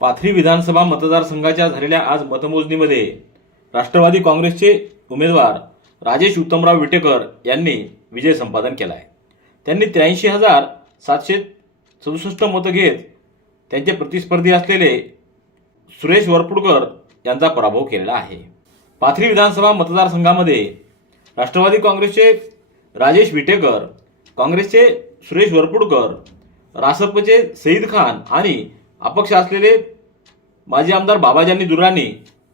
पाथरी विधानसभा मतदारसंघाच्या झालेल्या आज मतमोजणीमध्ये राष्ट्रवादी काँग्रेसचे उमेदवार राजेश उत्तमराव विटेकर यांनी विजय संपादन केला आहे त्यांनी त्र्याऐंशी हजार सातशे सदुसष्ट मतं घेत त्यांचे प्रतिस्पर्धी असलेले सुरेश वरपुडकर यांचा पराभव केलेला आहे. पाथरी विधानसभा मतदारसंघामध्ये राष्ट्रवादी काँग्रेसचे राजेश विटेकर काँग्रेसचे सुरेश वरपुडकर रासपचे सईद खान आणि अपक्ष असलेले माजी आमदार बाबाजानी दुरानी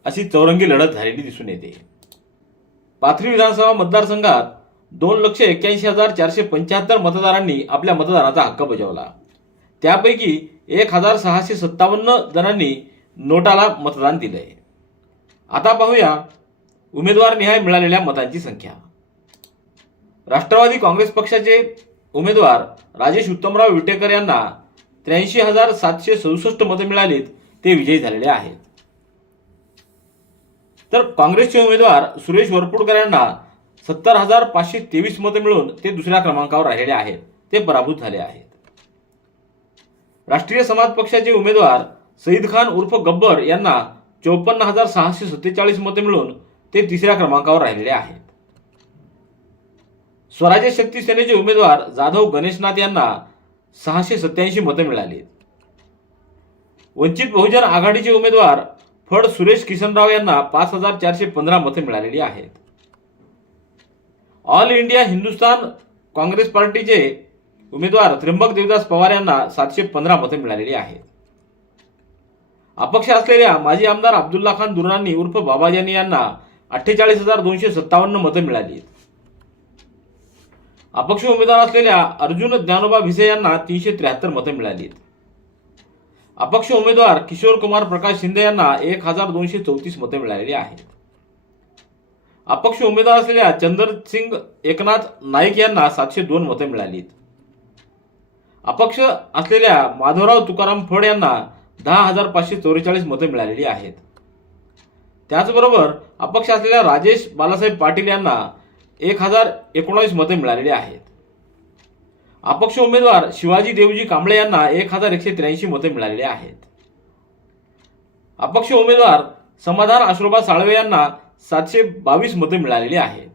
अशी चौरंगी लढत झालेली दिसून येते. पाथरी विधानसभा मतदारसंघात दोन लक्ष एक्क्याऐंशी हजार चारशे पंच्याहत्तर मतदारांनी आपल्या मतदानाचा हक्क बजावला. त्यापैकी एक हजार सहाशे सत्तावन्न जणांनी नोटाला मतदान दिलंय. आता पाहूया उमेदवार निहाय मिळालेल्या मतांची संख्या. राष्ट्रवादी काँग्रेस पक्षाचे उमेदवार राजेश उत्तमराव विटेकर यांना त्र्याऐंशी हजार सातशे सदुसष्ट मतं मिळालीत ते विजयी झालेले आहेत. तर काँग्रेसचे उमेदवार सुरेश वरपुडकर यांना सत्तर हजार पाचशे तेवीस मतं मिळून ते दुसऱ्या क्रमांकावर राहिलेले आहेत. ते पराभूत झाले आहेत. राष्ट्रीय समाज पक्षाचे उमेदवार सईद खान उर्फ गब्बर यांना चौपन्न हजार सहाशे सत्तेचाळीस मतं मिळून ते तिसऱ्या क्रमांकावर राहिलेले आहेत. स्वराज्य शक्ती सेनेचे उमेदवार जाधव गणेशनाथ यांना सहाशे सत्याऐंशी मतं मिळाली. वंचित बहुजन आघाडीचे उमेदवार फड सुरेश किसनराव यांना पाच हजार चारशे पंधरा मतं मिळालेली आहेत. ऑल इंडिया हिंदुस्थान काँग्रेस पार्टीचे उमेदवार त्र्यंबक देवदास पवार यांना सातशे पंधरा मतं मिळालेली आहेत. अपक्ष असलेल्या माजी आमदार अब्दुल्ला खान दुर्रानी उर्फ बाबाजानी यांना अठ्ठेचाळीस हजार दोनशे सत्तावन्न मतं मिळाली आहेत. अपक्ष उमेदवार असलेल्या अर्जुन ज्ञानोबा भिसे यांना तीनशे त्र्याहत्तर मतं मिळाली अपक्ष उमेदवार किशोर कुमार प्रकाश शिंदे यांना एक हजार दोनशे चौतीस मतं मिळालेली आहेत. अपक्ष उमेदवार असलेल्या चंद्रसिंग एकनाथ नाईक यांना सातशे दोन मतं मिळालीत. अपक्ष असलेल्या माधवराव तुकाराम फड यांना दहा हजार पाचशे चौवेचाळीस मतं मिळालेली आहेत. त्याचबरोबर अपक्ष असलेल्या राजेश बालासाहेब पाटील यांना एक हजार एकोणावीस मते मिळालेली आहेत. अपक्ष उमेदवार शिवाजी देवजी कांबळे यांना एक हजार एकशे त्र्याऐंशी मते मिळालेली आहेत. अपक्ष उमेदवार समाधान आश्रोबा साळवे यांना सातशे बावीस मते मिळालेली आहेत.